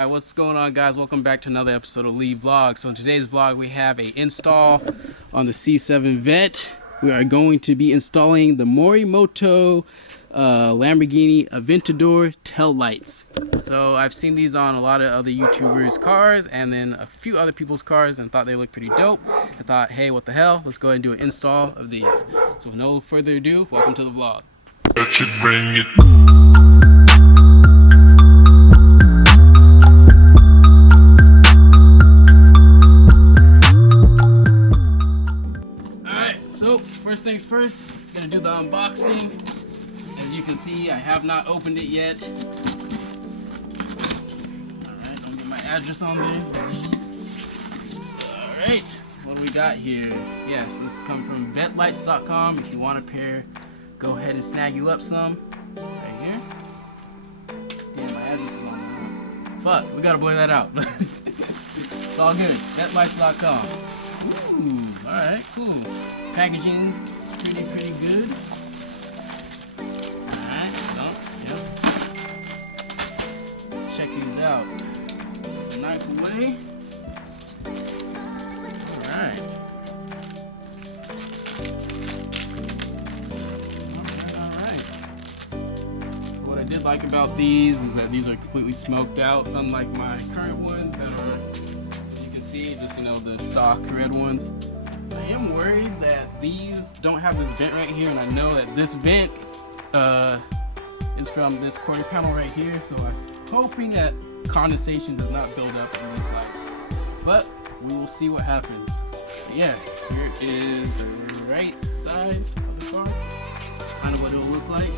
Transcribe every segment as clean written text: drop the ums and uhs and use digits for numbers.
Alright, what's going on, guys? Welcome back to another episode of Lee Vlog. So in today's vlog we have a install on the C7 Vet. We are going to be installing the Morimoto Lamborghini Aventador tail lights. So I've seen these on a lot of other YouTubers' cars and then a few other people's cars and thought they looked pretty dope. I thought, hey, what the hell? Let's go ahead and do an install of these. So with no further ado, welcome to the vlog. That should bring it. So first things first, gonna do the unboxing. As you can see, I have not opened it yet. Alright, don't get my address on there. Alright, what do we got here? Yes, this is coming from taillights.com. If you want a pair, go ahead and snag you up some. Right here. Damn, my address is on there. Fuck, we gotta blur that out. It's all good. Taillights.com. Ooh, alright, cool. Packaging is pretty good. Alright, so, yep. Let's check these out. Put the knife away. Alright. Alright. So what I did like about these is that these are completely smoked out, unlike my current ones that are, you can see, just, you know, the stock red ones. I am worried that these don't have this vent right here, and I know that this vent is from this quarter panel right here, so I'm hoping that condensation does not build up in these lights. But we will see what happens. But yeah, here is the right side of the car. That's kind of what it'll look like.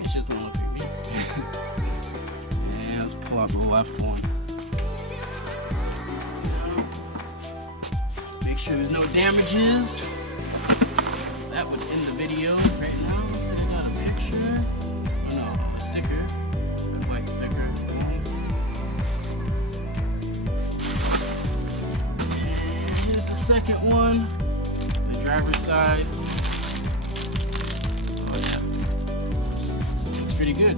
It's just gonna look pretty mixed. And let's pull out the left one. Sure there's no damages. That would end the video right now. Looks like I got a picture. Oh no, a sticker. A white sticker. And here's the second one. The driver's side. Oh yeah. Looks pretty good.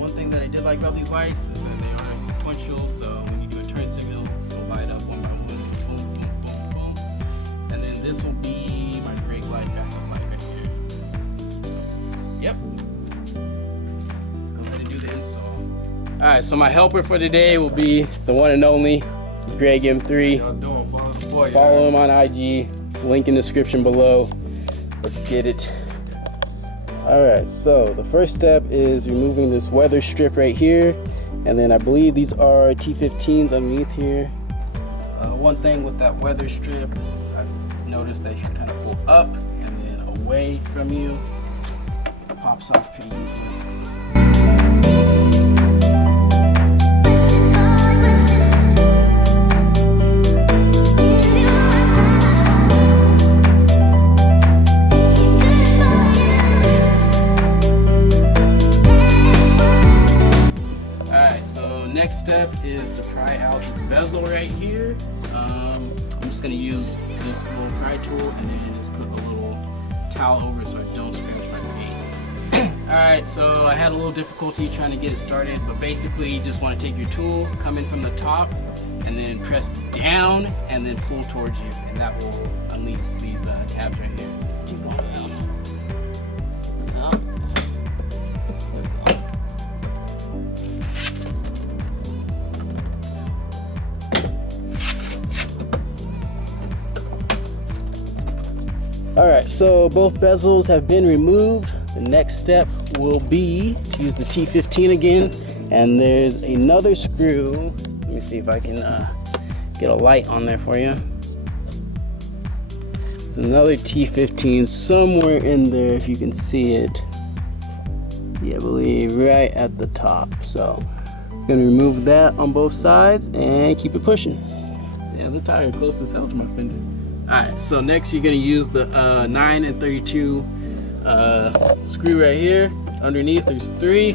One thing that I did like about these lights is that they are sequential, so when you do a turn signal, it'll light up one by one. This will be my brake light, backup light right here. So, yep. Let's go ahead and do the install. Alright, so my helper for today will be the one and only Greg M3. Y'all doing, boy? Follow him on IG. Link in the description below. Let's get it. Alright, so the first step is removing this weather strip right here. And then I believe these are T15s underneath here. One thing with that weather strip, notice that you kind of pull up and then away from you. It pops off pretty easily. Alright, so next step is to pry out this bezel right here. I'm just going to use this little pry tool and then just put a little towel over it so I don't scratch my paint. Alright, so I had a little difficulty trying to get it started, but basically you just want to take your tool, come in from the top, and then press down and then pull towards you, and that will unleash these tabs right here. Keep going down. Alright, so both bezels have been removed. The next step will be to use the T15 again, and there's another screw. Let me see if I can get a light on there for you. There's another T15 somewhere in there if you can see it. Yeah, I believe right at the top. So I'm gonna remove that on both sides and keep it pushing. Yeah, the tire close as hell to my fender. Alright, so next you're going to use the 9 and 32 screw right here. Underneath there's 3.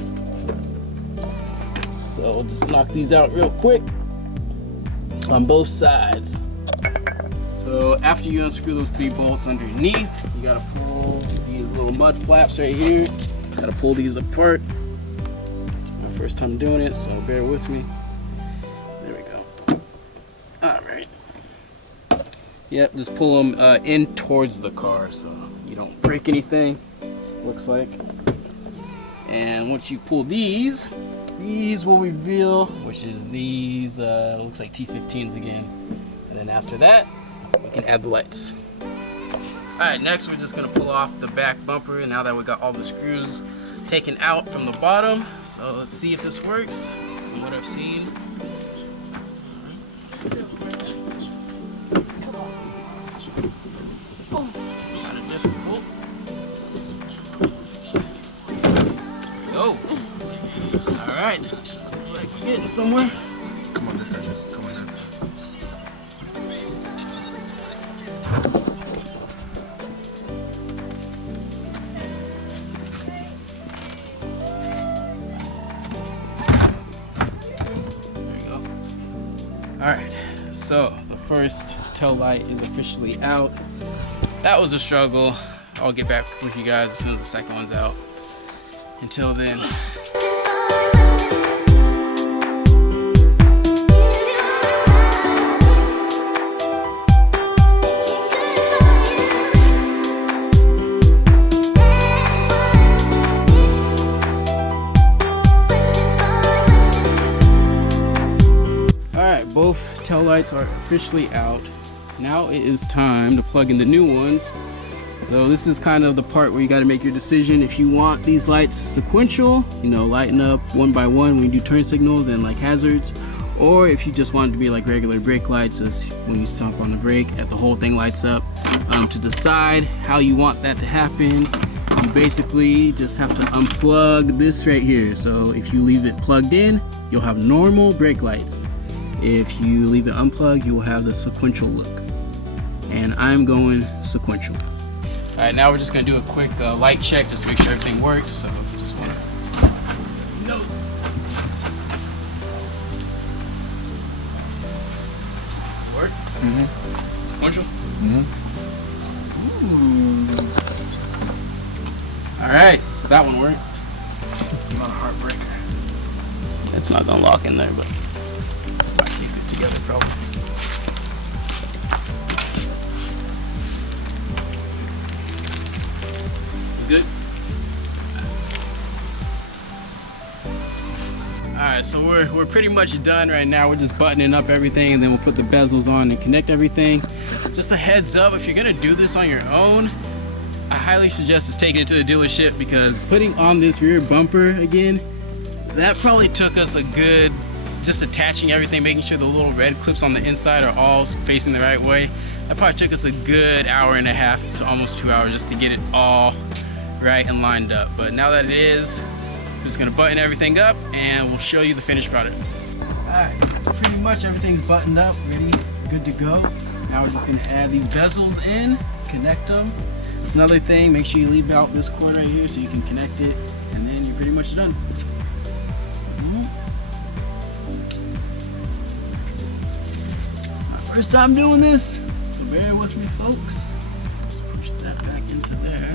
So we'll just knock these out real quick on both sides. So after you unscrew those 3 bolts underneath, you got to pull these little mud flaps right here. Got to pull these apart. first time doing it, so bear with me. There we go. Alright. Yep, just pull them in towards the car so you don't break anything, looks like. And once you pull these will reveal, which is these, looks like T15s again. And then after that, we can add the lights. Alright, next we're just gonna pull off the back bumper now that we got all the screws taken out from the bottom. So let's see if this works from what I've seen. It's kind of difficult. There we go. Alright, like getting somewhere. Come on, this guy just coming in. Alright, so the first tail light is officially out. That was a struggle. I'll get back with you guys as soon as the second one's out. Until then. Both tail lights are officially out. Now it is time to plug in the new ones. So this is kind of the part where you got to make your decision if you want these lights sequential, you know, lighten up one by one when you do turn signals and like hazards, or if you just want it to be like regular brake lights, just when you stop on the brake, the whole thing lights up. To decide how you want that to happen, you basically just have to unplug this right here. So if you leave it plugged in, you'll have normal brake lights. If you leave it unplugged, you will have the sequential look. And I'm going sequential. All right, now we're just gonna do a quick light check just to make sure everything works. So just wanna no. Work? Mm-hmm. Sequential? Mm-hmm. Ooh. All right, so that one works. Not a heartbreaker. It's not gonna lock in there, but keep it together probably. Good? Alright, so we're pretty much done right now. We're just buttoning up everything and then we'll put the bezels on and connect everything. Just a heads up, if you're gonna do this on your own, I highly suggest just taking it to the dealership, because putting on this rear bumper again, that probably took us a good, just attaching everything, making sure the little red clips on the inside are all facing the right way. That probably took us a good hour and a half to almost 2 hours just to get it all right and lined up. But now that it is, we're just gonna button everything up and we'll show you the finished product. Alright, so pretty much everything's buttoned up, ready, good to go. Now we're just gonna add these bezels in, connect them. That's another thing, make sure you leave out this cord right here so you can connect it, and then you're pretty much done. First time doing this, so bear with me, folks. Let's push that back into there.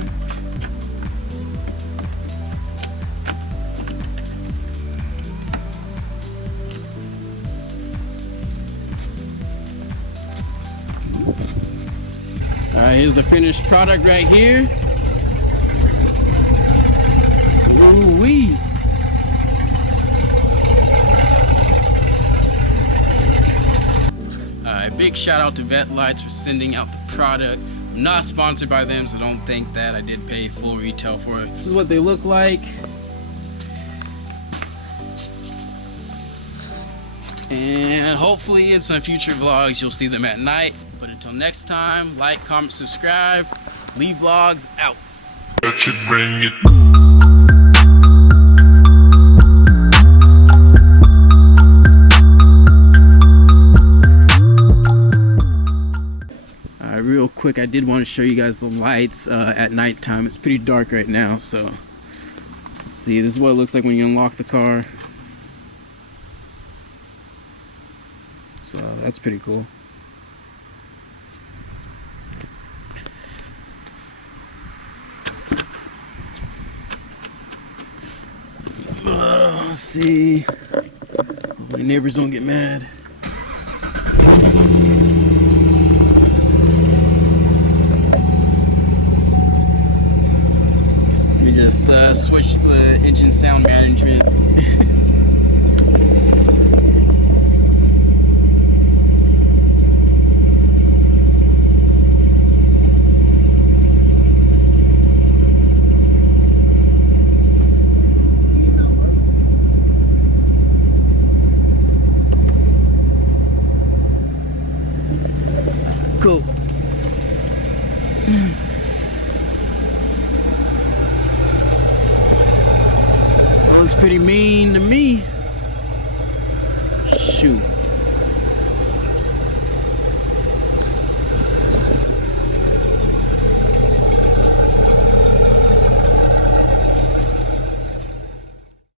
All right, here's the finished product right here. Ooh-wee. Big shout out to Vette Lights for sending out the product. I'm not sponsored by them, so don't think that. I did pay full retail for it. This is what they look like. And hopefully in some future vlogs you'll see them at night. But until next time, like, comment, subscribe. Leave vlogs out. That should bring it. Real quick, I did want to show you guys the lights at nighttime. It's pretty dark right now, so let's see. This is what it looks like when you unlock the car. So that's pretty cool. Let's see. see. Hopefully neighbors don't get mad. Let me just switch to the engine sound management. Cool. That looks pretty mean to me. Shoot.